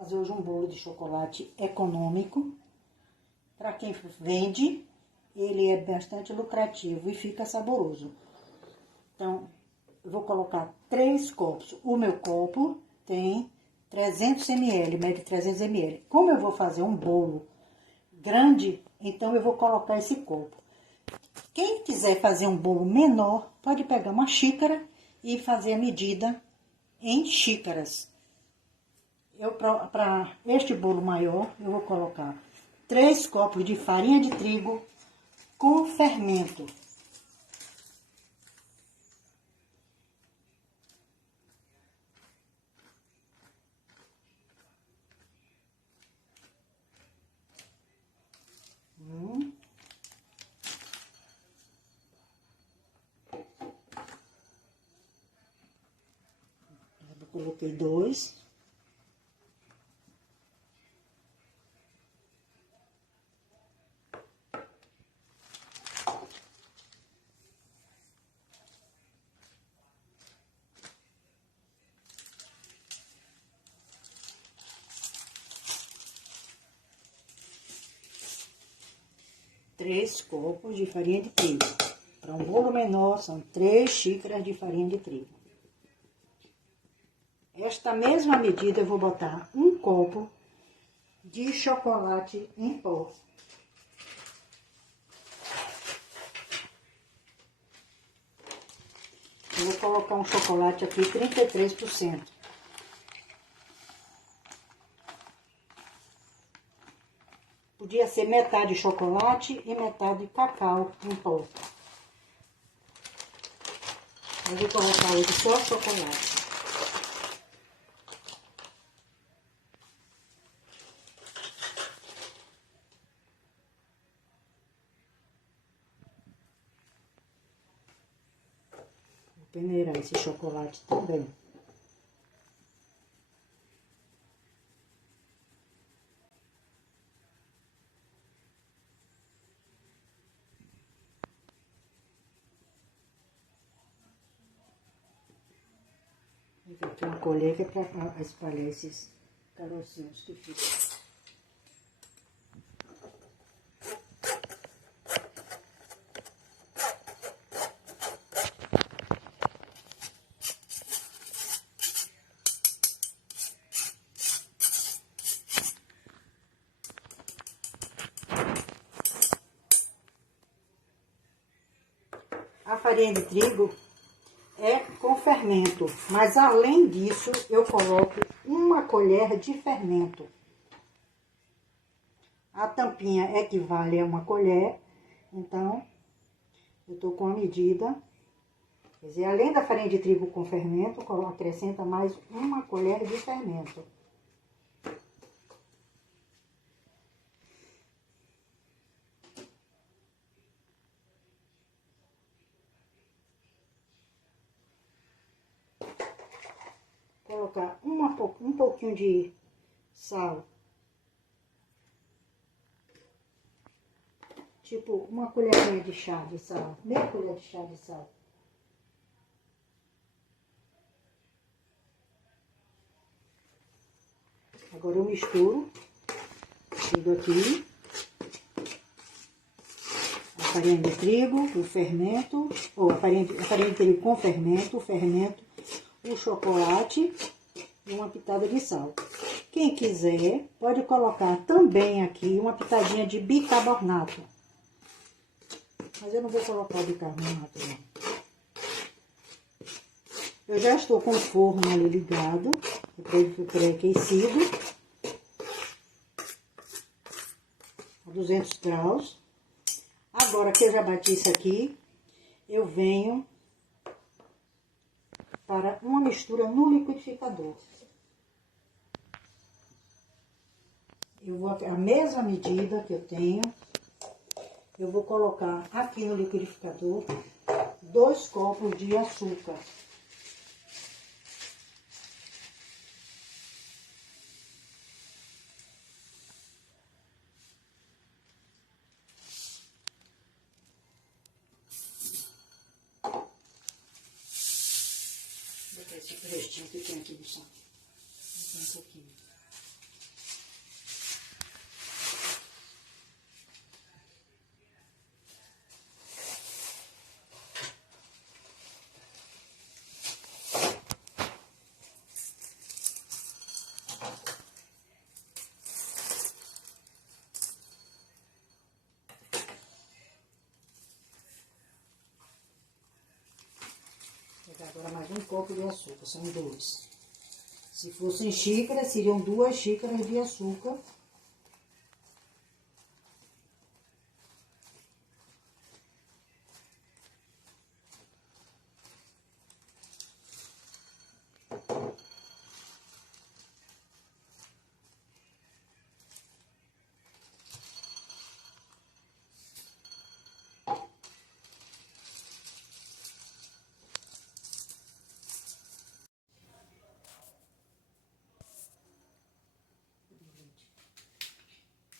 Fazer hoje um bolo de chocolate econômico. Para quem vende, ele é bastante lucrativo e fica saboroso. Então, eu vou colocar 3 copos. O meu copo tem 300 ml, mede 300 ml. Como eu vou fazer um bolo grande, então eu vou colocar esse copo. Quem quiser fazer um bolo menor, pode pegar uma xícara e fazer a medida em xícaras. Para este bolo maior, eu vou colocar 3 copos de farinha de trigo com fermento. Eu coloquei 2. Três copos de farinha de trigo. Para um bolo menor, são 3 xícaras de farinha de trigo. Esta mesma medida eu vou botar um copo de chocolate em pó. Eu vou colocar um chocolate aqui 33%. Podia ser metade chocolate e metade cacau em pó. Eu vou colocar hoje só chocolate. Vou peneirar esse chocolate também. Vou aqui uma colher que é para espalhar esses carocinhos que ficam. A farinha de trigo é com fermento, mas além disso eu coloco uma colher de fermento. A tampinha equivale a uma colher, então eu tô com a medida. Quer dizer, além da farinha de trigo com fermento, acrescenta mais uma colher de fermento. Colocar um pouquinho de sal. Tipo, uma colherinha de chá de sal, meia colher de chá de sal. Agora eu misturo, chego aqui, a farinha de trigo, o fermento, ou a farinha de trigo com fermento, o fermento, o chocolate e uma pitada de sal. Quem quiser, pode colocar também aqui uma pitadinha de bicarbonato. Mas eu não vou colocar bicarbonato, não. Eu já estou com o forno ali ligado, o pré-aquecido, a 200 graus. Agora que eu já bati isso aqui, eu venho para uma mistura no liquidificador. Eu vou, a mesma medida que eu tenho, eu vou colocar aqui no liquidificador 2 copos de açúcar. Vou botar esse restinho que tem aqui do sal. Um pouquinho. Vou pegar agora mais um copo de açúcar, são 2. Se fossem xícaras, seriam 2 xícaras de açúcar.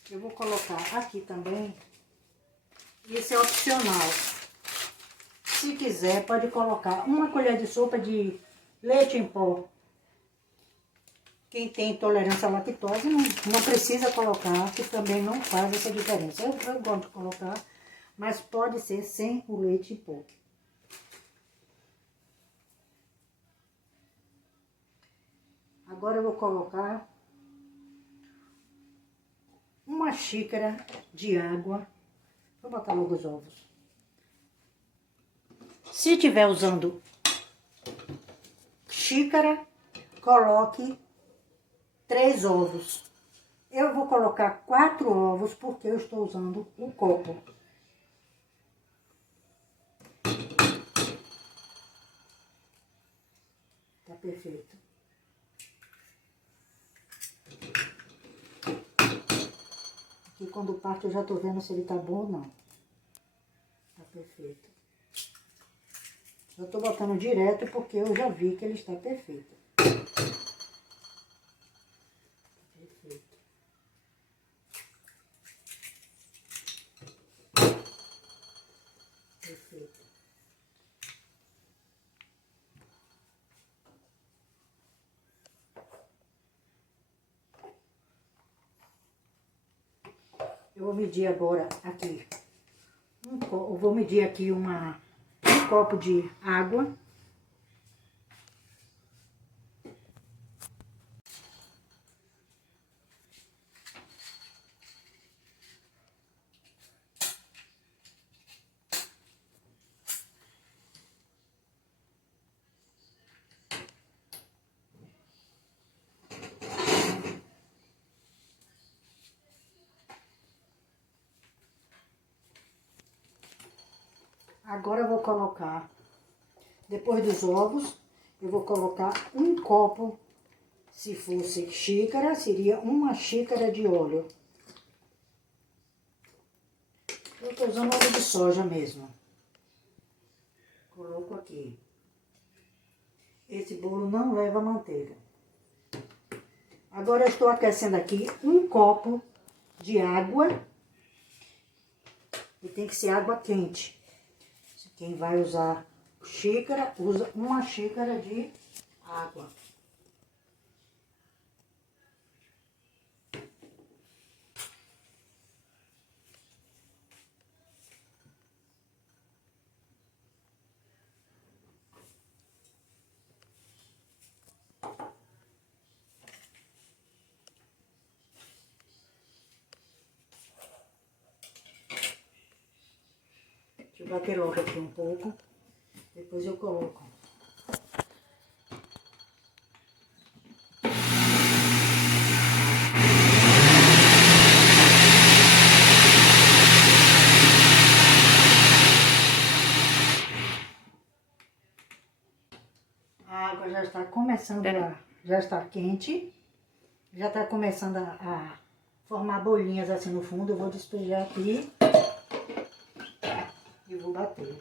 Eu vou colocar aqui também, isso é opcional. Se quiser, pode colocar uma colher de sopa de leite em pó. Quem tem intolerância à lactose não precisa colocar, que também não faz essa diferença. Eu gosto de colocar, mas pode ser sem o leite em pó. Agora eu vou colocar uma xícara de água. Vou botar logo os ovos. Se tiver usando xícara, coloque 3 ovos. Eu vou colocar 4 ovos porque eu estou usando um copo. Tá perfeito. Aqui quando parte eu já tô vendo se ele tá bom ou não. Tá perfeito. Eu tô botando direto porque eu já vi que ele está perfeito. Perfeito. Perfeito. Eu vou medir agora aqui. Eu vou medir aqui um copo de água. Agora eu vou colocar, depois dos ovos, eu vou colocar um copo, se fosse xícara, seria uma xícara de óleo. Eu tô usando óleo de soja mesmo. Coloco aqui. Esse bolo não leva manteiga. Agora eu estou aquecendo aqui um copo de água. E tem que ser água quente. Quem vai usar xícara, usa uma xícara de água. Deixa eu bater logo aqui um pouco, depois eu coloco. A água já está começando já está quente, já está começando a formar bolinhas assim no fundo. Eu vou despejar aqui e vou bater.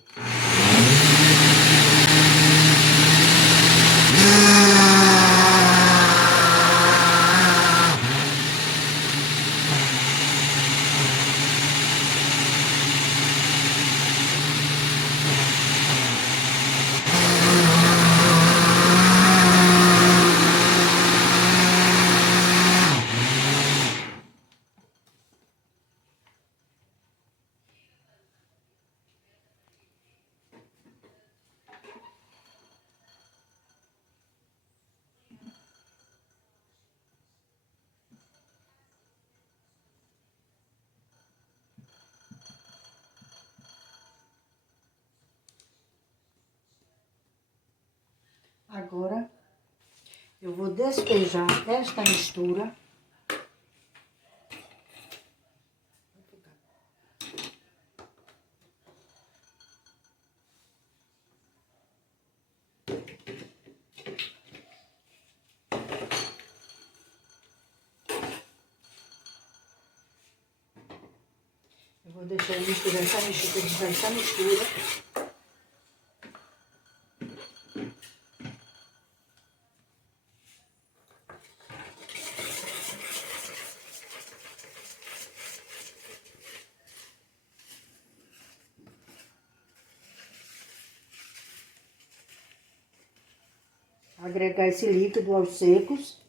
agora eu vou despejar esta mistura. Eu vou deixar eu misturar essa mistura. Agregar esse líquido aos secos.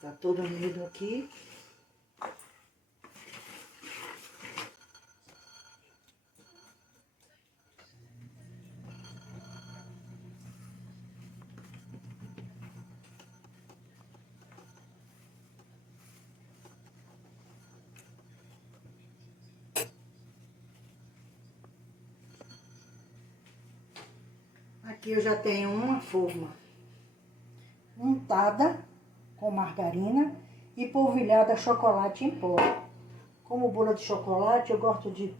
Tá todo unido aqui. Aqui eu já tenho uma forma untada com margarina e polvilhada chocolate em pó. Como bolo de chocolate, eu gosto de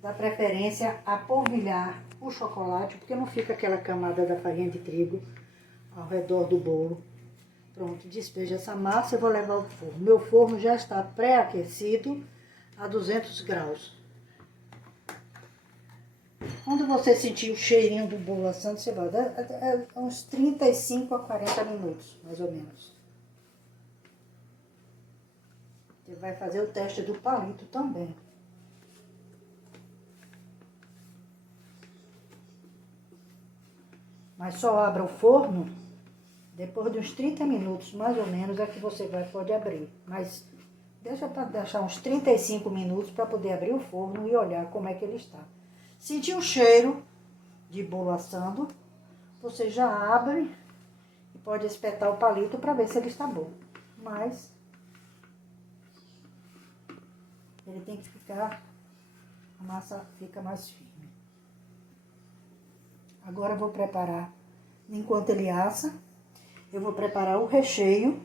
dar preferência a polvilhar o chocolate, porque não fica aquela camada da farinha de trigo ao redor do bolo. Pronto, despejo essa massa e vou levar ao forno. Meu forno já está pré-aquecido a 200 graus. Quando você sentir o cheirinho do bolo assando, você vai dar uns 35 a 40 minutos, mais ou menos. Você vai fazer o teste do palito também. Mas só abra o forno depois de uns 30 minutos, mais ou menos, é que você pode abrir. Mas deixa para deixar uns 35 minutos para poder abrir o forno e olhar como é que ele está. Sentir o cheiro de bolo assando, você já abre e pode espetar o palito para ver se ele está bom. Mas ele tem que ficar, a massa fica mais firme. Agora eu vou preparar, enquanto ele assa, eu vou preparar o recheio.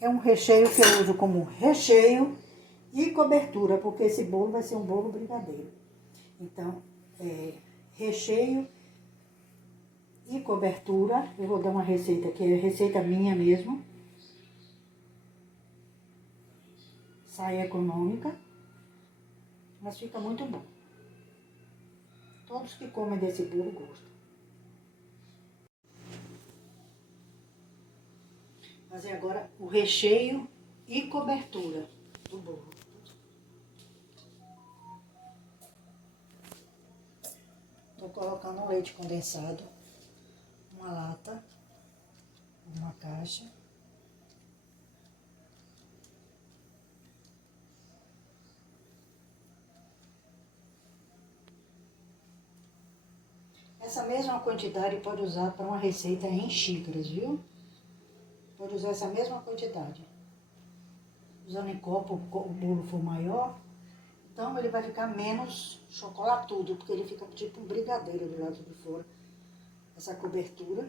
É um recheio que eu uso como recheio e cobertura, porque esse bolo vai ser um bolo brigadeiro. Então, recheio e cobertura, eu vou dar uma receita que é receita minha mesmo. Sai econômica, mas fica muito bom. Todos que comem desse bolo gostam. Fazer agora o recheio e cobertura do bolo. Tô colocando leite condensado, uma lata, uma caixa. Essa mesma quantidade pode usar para uma receita em xícaras, viu? Pode usar essa mesma quantidade. Usando em copo, o bolo for maior, então ele vai ficar menos chocolatudo, porque ele fica tipo um brigadeiro do lado de fora. Essa cobertura.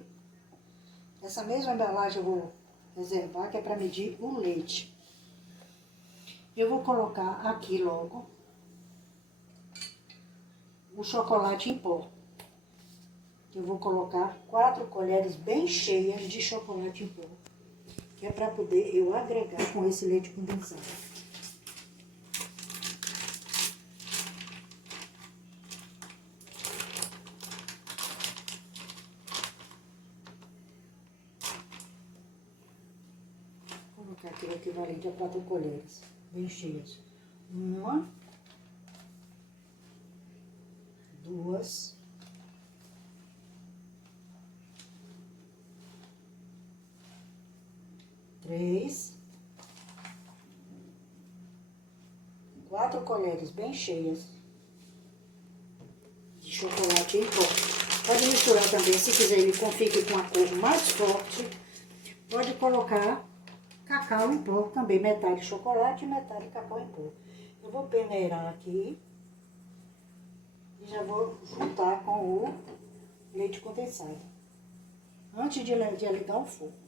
Essa mesma embalagem eu vou reservar, que é para medir o leite. Eu vou colocar aqui logo o chocolate em pó. Eu vou colocar 4 colheres bem cheias de chocolate em pó, que é para poder eu agregar com esse leite condensado. Vou colocar aqui o equivalente a 4 colheres bem cheias. 1, 2, 3, 4 colheres bem cheias de chocolate em pó. Pode misturar também, se quiser ele fique com a cor mais forte, pode colocar cacau em pó também, metade de chocolate e metade de cacau em pó. Eu vou peneirar aqui e já vou juntar com o leite condensado, antes de ligar o fogo.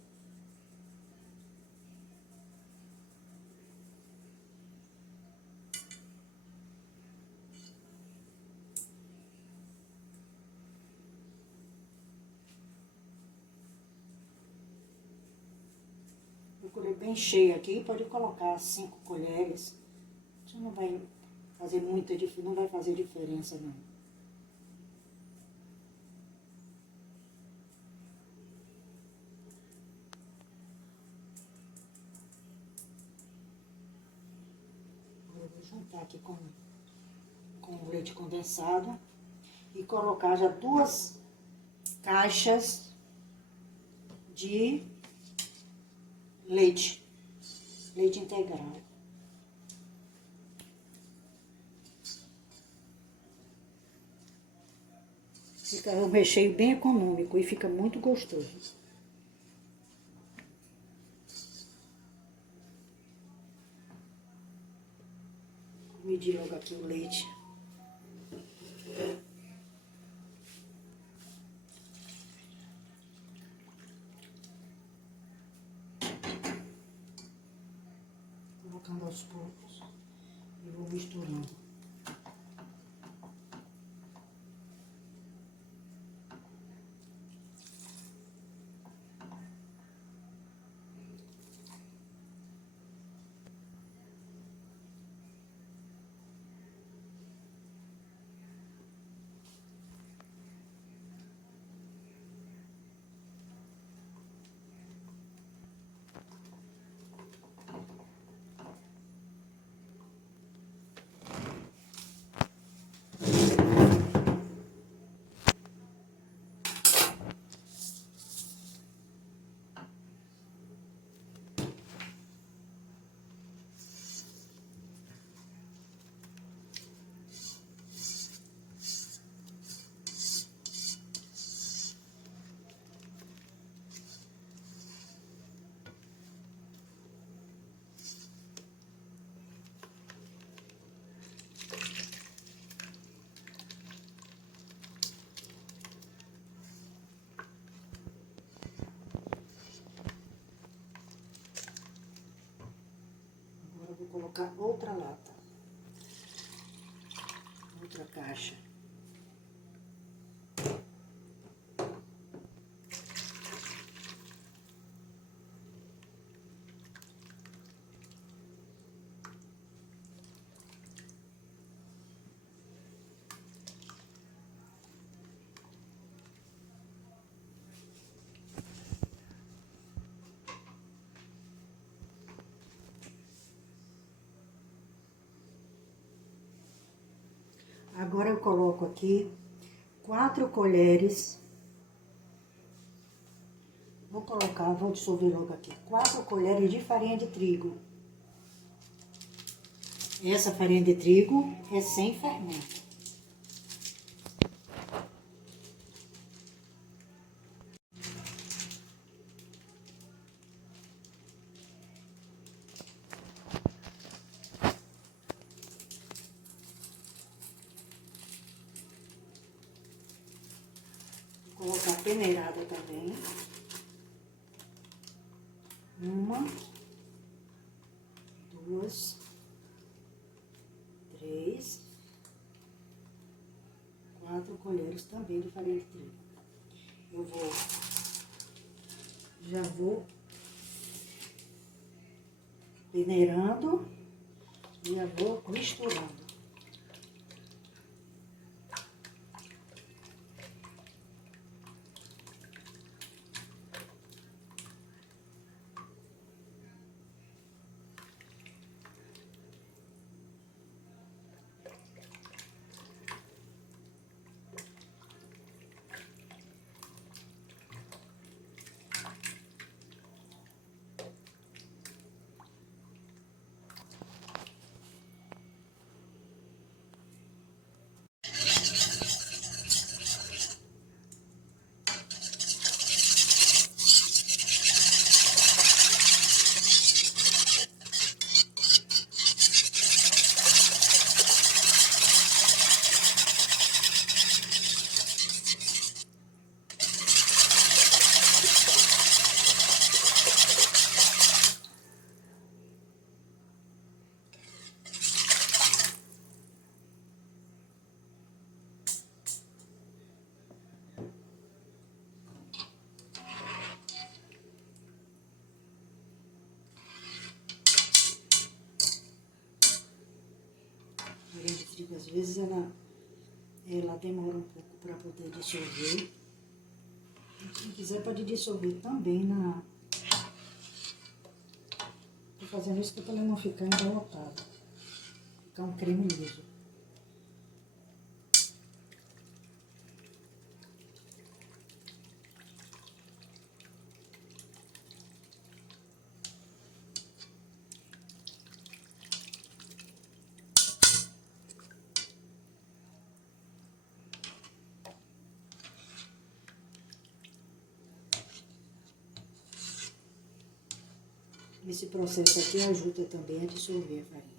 Vou colher bem cheio aqui, pode colocar 5 colheres. Isso não vai fazer muita diferença, não vai fazer diferença não. Eu vou juntar aqui com o leite condensado e colocar já 2 caixas de leite integral. Fica um recheio bem econômico e fica muito gostoso. Vou medir logo aqui o leite. Colocando aos poucos e vou misturando. Vou colocar outra lata, outra caixa. Agora eu coloco aqui 4 colheres. Vou dissolver logo aqui, 4 colheres de farinha de trigo. Essa farinha de trigo é sem fermento. Vou colocar peneirada também. 1, 2, 3, 4 colheres também de farinha de trigo. Já vou peneirando e já vou misturando. Farinha de trigo, às vezes, ela demora um pouco para poder dissolver. E quem quiser pode dissolver também na... Tô fazendo isso para ela não ficar embolotado. Ficar um creme liso. Esse processo aqui ajuda também a dissolver a farinha.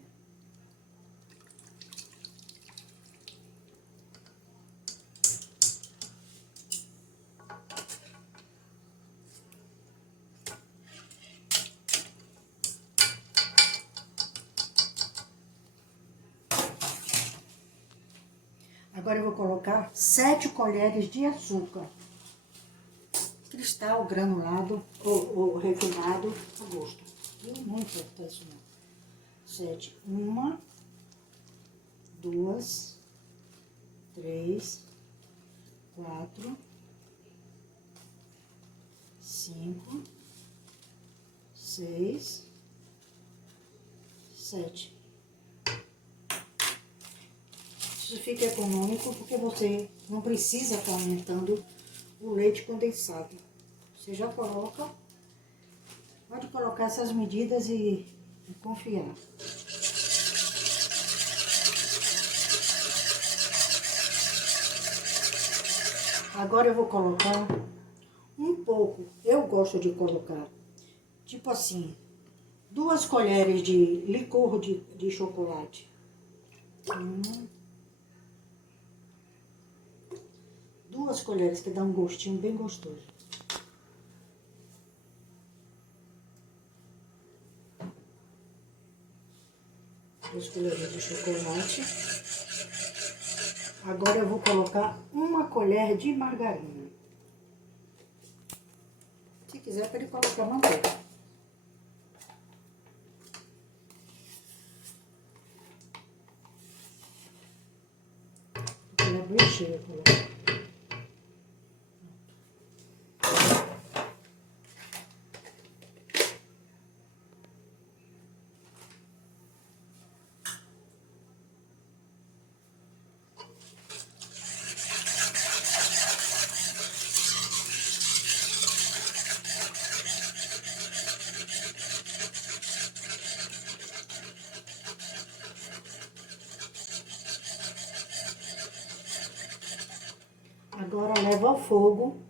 Agora eu vou colocar 7 colheres de açúcar. Cristal, granulado ou refinado, a gosto. Não importa isso não. 7. 1, 2, 3, 4, 5, 6, 7. Isso fica econômico porque você não precisa estar aumentando o leite condensado. Você já coloca, pode colocar essas medidas e confiar. Agora eu vou colocar um pouco, eu gosto de colocar, tipo assim, 2 colheres de licor de chocolate. 2 colheres, que dá um gostinho bem gostoso. Duas colheres de chocolate. Agora eu vou colocar 1 colher de margarina. Se quiser, pode colocar manteiga. Ela é bem cheia, colocar. Agora leva ao fogo,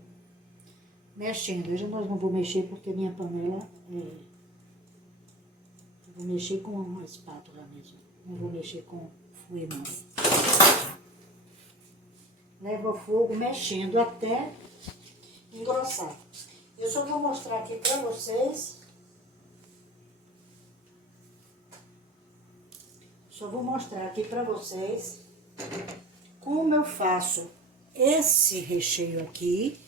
mexendo. Hoje nós não vou mexer porque minha panela eu vou mexer com uma espátula mesmo. Não vou mexer com fouet não. Leva ao fogo, mexendo até engrossar. Eu só vou mostrar aqui pra vocês. Como eu faço esse recheio aqui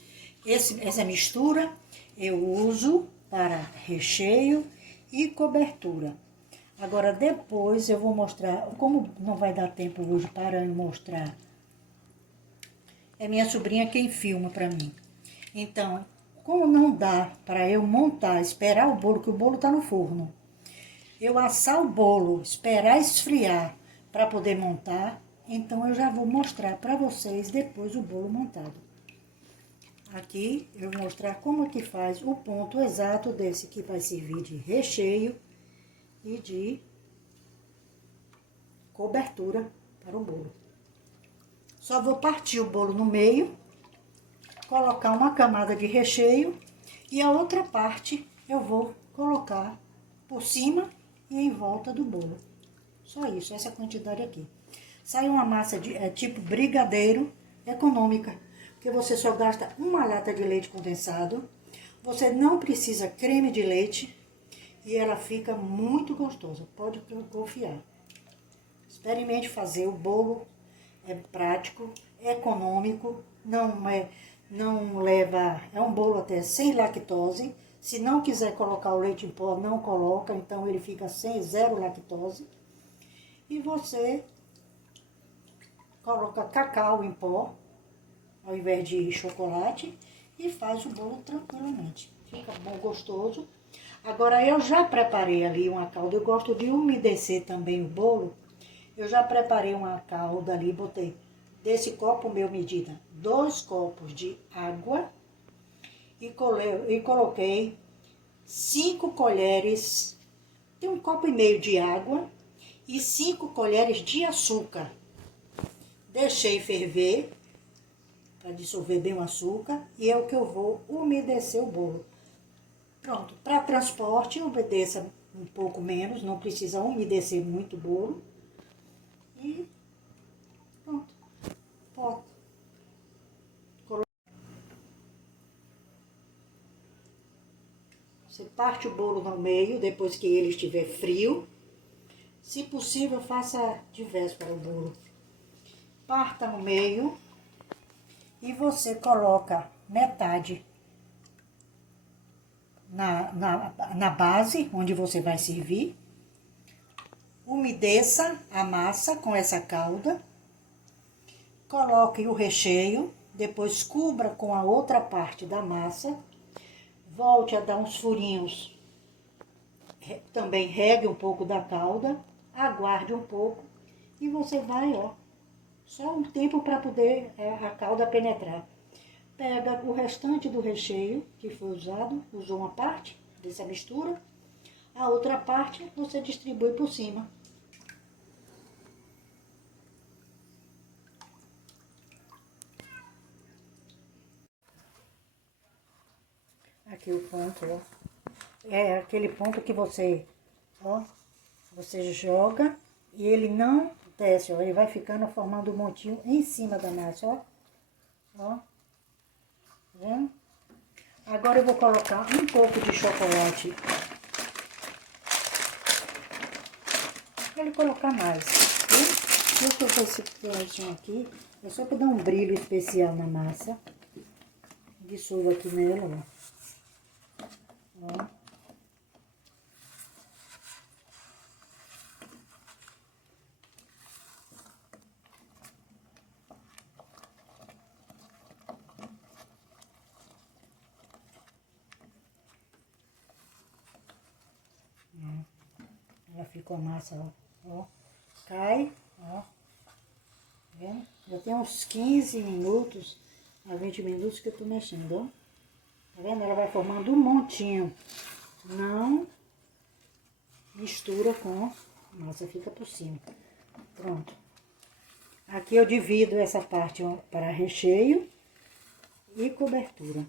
Essa mistura eu uso para recheio e cobertura. Agora, depois eu vou mostrar, como não vai dar tempo hoje para eu mostrar, é minha sobrinha quem filma para mim. Então, como não dá para eu montar, esperar o bolo, que o bolo tá no forno, eu assar o bolo, esperar esfriar para poder montar, então eu já vou mostrar para vocês depois o bolo montado. Aqui eu vou mostrar como que faz o ponto exato desse que vai servir de recheio e de cobertura para o bolo. Só vou partir o bolo no meio, colocar uma camada de recheio e a outra parte eu vou colocar por cima e em volta do bolo. Só isso, essa quantidade aqui. Sai uma massa tipo brigadeiro, econômica, porque você só gasta uma lata de leite condensado, você não precisa creme de leite e ela fica muito gostosa, pode confiar. Experimente fazer, o bolo é prático, é econômico, não leva, é um bolo até sem lactose. Se não quiser colocar o leite em pó, não coloca, então ele fica sem zero lactose. E você coloca cacau em pó, ao invés de chocolate, e faz o bolo tranquilamente. Fica bom, gostoso. Agora, eu já preparei ali uma calda, eu gosto de umedecer também o bolo. Eu já preparei uma calda ali, botei desse copo meu medida 2 copos de água e coloquei 5 colheres, tem 1,5 copo de água e 5 colheres de açúcar. Deixei ferver para dissolver bem o açúcar e é o que eu vou umedecer o bolo. Pronto, para transporte umedeça um pouco menos, não precisa umedecer muito o bolo. E pronto, pode. Você parte o bolo no meio, depois que ele estiver frio. Se possível, faça de véspera o bolo. Parta no meio e você coloca metade na base, onde você vai servir. Umedeça a massa com essa calda. Coloque o recheio, depois cubra com a outra parte da massa. Volte a dar uns furinhos. Também regue um pouco da calda, aguarde um pouco e você vai, ó, só um tempo para poder a calda penetrar. Pega o restante do recheio que foi usado, usou uma parte dessa mistura, a outra parte você distribui por cima. Aqui o ponto, ó. É aquele ponto que você, ó, você joga e ele não desce, ó. Ele vai ficando formando um montinho em cima da massa, ó. Ó. Tá vendo? Agora eu vou colocar um pouco de chocolate. Pode colocar mais, viu? Deixa eu ver esse pedacinho aqui. É só para dar um brilho especial na massa. Dissolvo aqui nela, ó. Ó. Ela ficou massa, ó. Ó. Cai, ó. Tá vendo? Já tem uns 15 minutos a 20 minutos que eu tô mexendo, ó. Tá vendo? Ela vai formando um montinho. Não mistura com a massa, fica por cima. Pronto. Aqui eu divido essa parte para recheio e cobertura.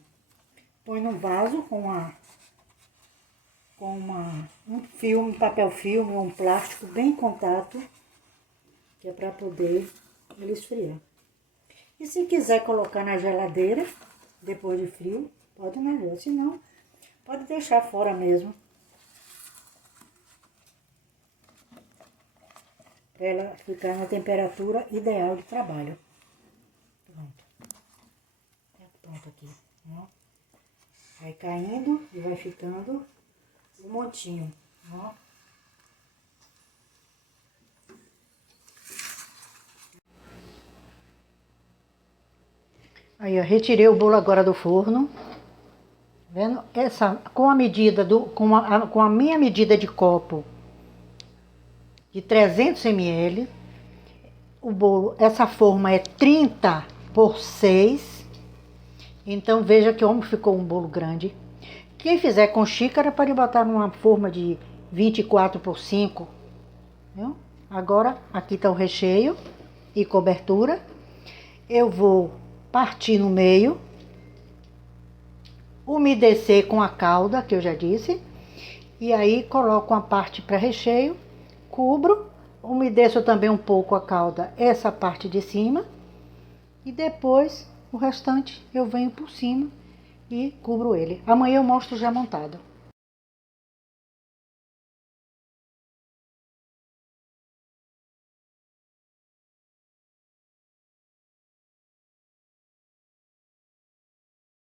Põe no vaso com um filme, papel filme ou um plástico bem em contato, que é para poder ele esfriar. E se quiser colocar na geladeira, depois de frio, pode na geladeira, se não, pode deixar fora mesmo. Para ela ficar na temperatura ideal de trabalho. Pronto. Pronto aqui. Ó. Vai caindo e vai ficando um montinho, ó. Aí, eu retirei o bolo agora do forno. Vendo? Essa, com a medida com a minha medida de copo de 300 ml, o bolo, essa forma é 30 por 6. Então veja que como ficou um bolo grande. Quem fizer com xícara pode botar numa forma de 24 por 5. Viu? Agora aqui está o recheio e cobertura. Eu vou partir no meio, umedecer com a calda, que eu já disse, e aí coloco a parte para recheio, cubro, umedeço também um pouco a calda, essa parte de cima, e depois o restante eu venho por cima e cubro ele. Amanhã eu mostro já montado.